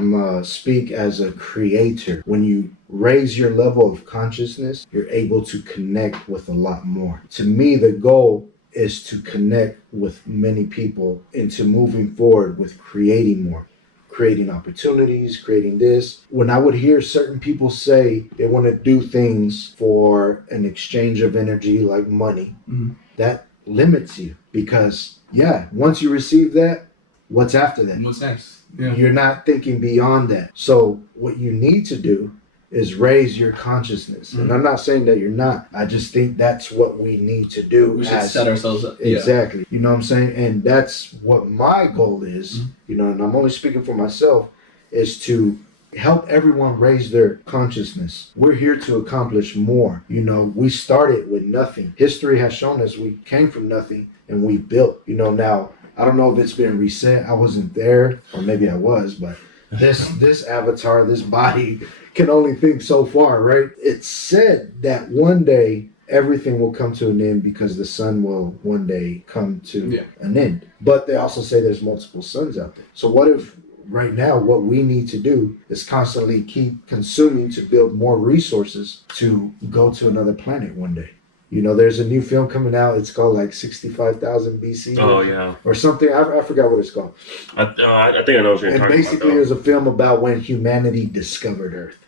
I'm speak as a creator. When you raise your level of consciousness, you're able to connect with a lot more. To me, the goal is to connect with many people into moving forward with creating more, creating opportunities, creating this. When I would hear certain people say they want to do things for an exchange of energy like money, that limits you because, once you receive that, what's after that? What's next? Yeah. You're not thinking beyond that. So what you need to do is raise your consciousness. And I'm not saying that you're not. I just think that's what we need to do. We should set ourselves up. Exactly. You know what I'm saying? And that's what my goal is, and I'm only speaking for myself, is to help everyone raise their consciousness. We're here to accomplish more. We started with nothing. History has shown us we came from nothing and we built. Now, I don't know if it's been reset. I wasn't there, or maybe I was, but this avatar, this body can only think so far, right? It's said that one day everything will come to an end because the sun will one day come to an end. But they also say there's multiple suns out there. So what if right now what we need to do is constantly keep consuming to build more resources to go to another planet one day? There's a new film coming out. It's called like 65,000 BC. Oh, yeah. Or something. I forgot what it's called. I think I know what you're talking about. And basically, it was a film about when humanity discovered Earth.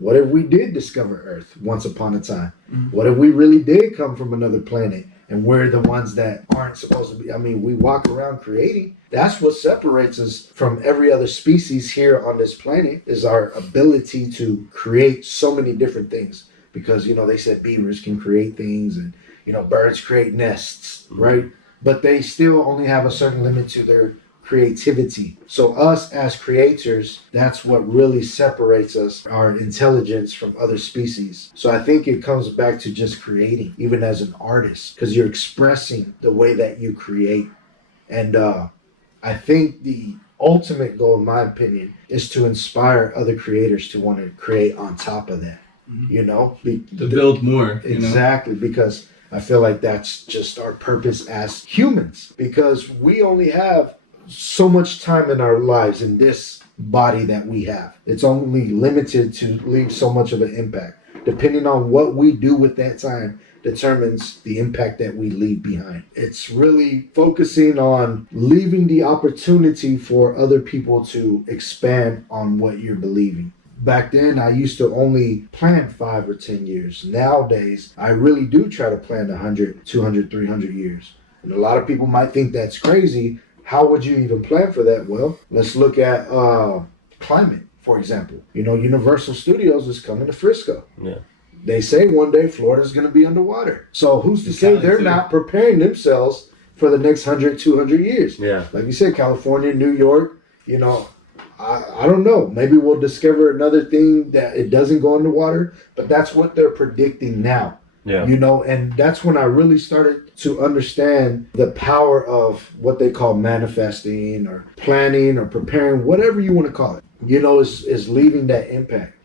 What if we did discover Earth once upon a time? What if we really did come from another planet and we're the ones that aren't supposed to be? I mean, we walk around creating. That's what separates us from every other species here on this planet, is our ability to create so many different things. Because, they said beavers can create things and, birds create nests, right? But they still only have a certain limit to their creativity. So us as creators, that's what really separates us, our intelligence, from other species. So I think it comes back to just creating, even as an artist, because you're expressing the way that you create. And I think the ultimate goal, in my opinion, is to inspire other creators to want to create on top of that. To build more. Exactly, because I feel like that's just our purpose as humans, because we only have so much time in our lives in this body that we have. It's only limited to leave so much of an impact. Depending on what we do with that time determines the impact that we leave behind. It's really focusing on leaving the opportunity for other people to expand on what you're believing. Back then, I used to only plan 5 or 10 years. Nowadays, I really do try to plan 100, 200, 300 years. And a lot of people might think that's crazy. How would you even plan for that? Well, let's look at climate, for example. Universal Studios is coming to Frisco. Yeah. They say one day Florida's going to be underwater. So who's to say they're not preparing themselves for the next 100, 200 years? Yeah. Like you said, California, New York, I don't know. Maybe we'll discover another thing that it doesn't go underwater, but that's what they're predicting now. Yeah. And that's when I really started to understand the power of what they call manifesting or planning or preparing, whatever you want to call it. Is leaving that impact,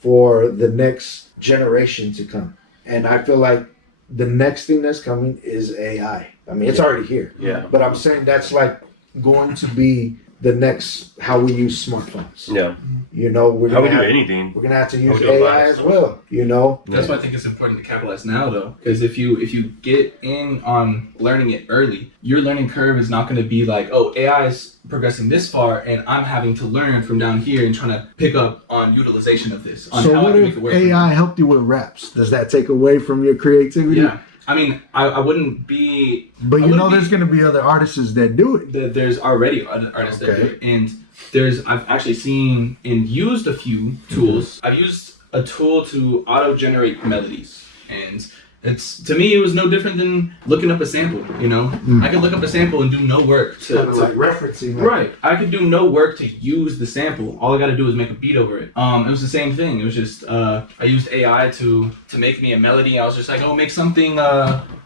for the next generation to come. And I feel like the next thing that's coming is AI. I mean, it's already here. Yeah. But I'm saying that's like going to be the next, how we use smartphones. Yeah. We're how we gonna do anything. We're gonna have to use AI as well. That's why I think it's important to capitalize now, though, because if you get in on learning it early, your learning curve is not going to be like, oh, AI is progressing this far, and I'm having to learn from down here and trying to pick up on utilization of this. On so how what I can if make it work AI helped you with raps? Does that take away from your creativity? Yeah. I mean, I wouldn't be... But there's going to be other artists that do it. There's already other artists that do it. And I've actually seen and used a few tools. I've used a tool to auto-generate melodies. And to me, it was no different than looking up a sample, I could look up a sample and do no work to like referencing. Right. I could do no work to use the sample. All I got to do is make a beat over it. It was the same thing. It was just, I used AI to make me a melody. I was just like, oh, make something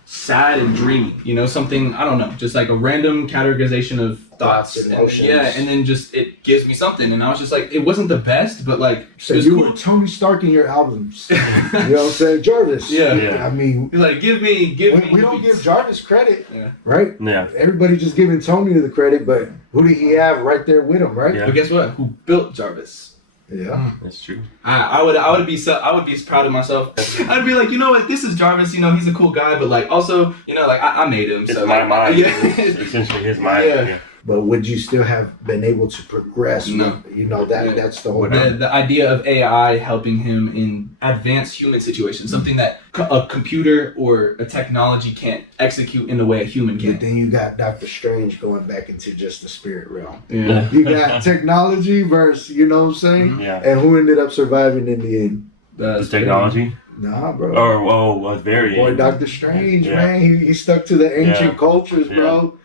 sad and dreamy, something, I don't know, just like a random categorization of thoughts Thoughts, and emotions. and then just it gives me something, and I was just like, it wasn't the best, but like So it was you cool. were Tony Stark in your albums. You know what I'm saying? Jarvis. Yeah. Yeah. I mean, He's like, give me. we don't beats. give Jarvis credit, Yeah. right? Yeah. Everybody just giving Tony the credit, but who did he have right there with him, right? Yeah. But guess what? Who built Jarvis? Yeah. That's true. I would be proud of myself. I'd be like, you know what, this is Jarvis. You know, he's a cool guy, but like also, you know, like I made him. It's so my like, mind. Yeah. It's essentially his mind. Yeah. Yeah. But would you still have been able to progress? No. You know, that's the whole The idea of AI helping him in advanced human situations, something that a computer or a technology can't execute in the way a human But can. then you got Doctor Strange going back into just the spirit realm. Yeah. You got technology versus, you know what I'm saying? Yeah. And who ended up surviving in the end? The technology. Nah, bro. Was very. Boy, Doctor Strange, Yeah. man, he stuck to the ancient cultures, bro.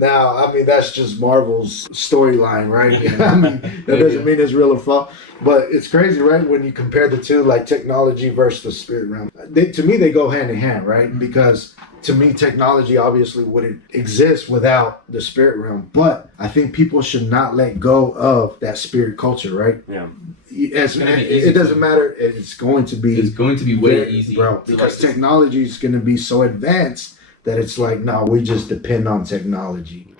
Now, I mean, that's just Marvel's storyline, right? I mean, that doesn't mean it's real or false. But it's crazy, right? When you compare the two, like technology versus the spirit realm. To me, they go hand in hand, right? Because to me, technology obviously wouldn't exist without the spirit realm. But I think people should not let go of that spirit culture, right? Yeah. It doesn't matter. It's going to be way very- easy, bro, to because like technology is going to be so advanced that it's like, no, we just depend on technology.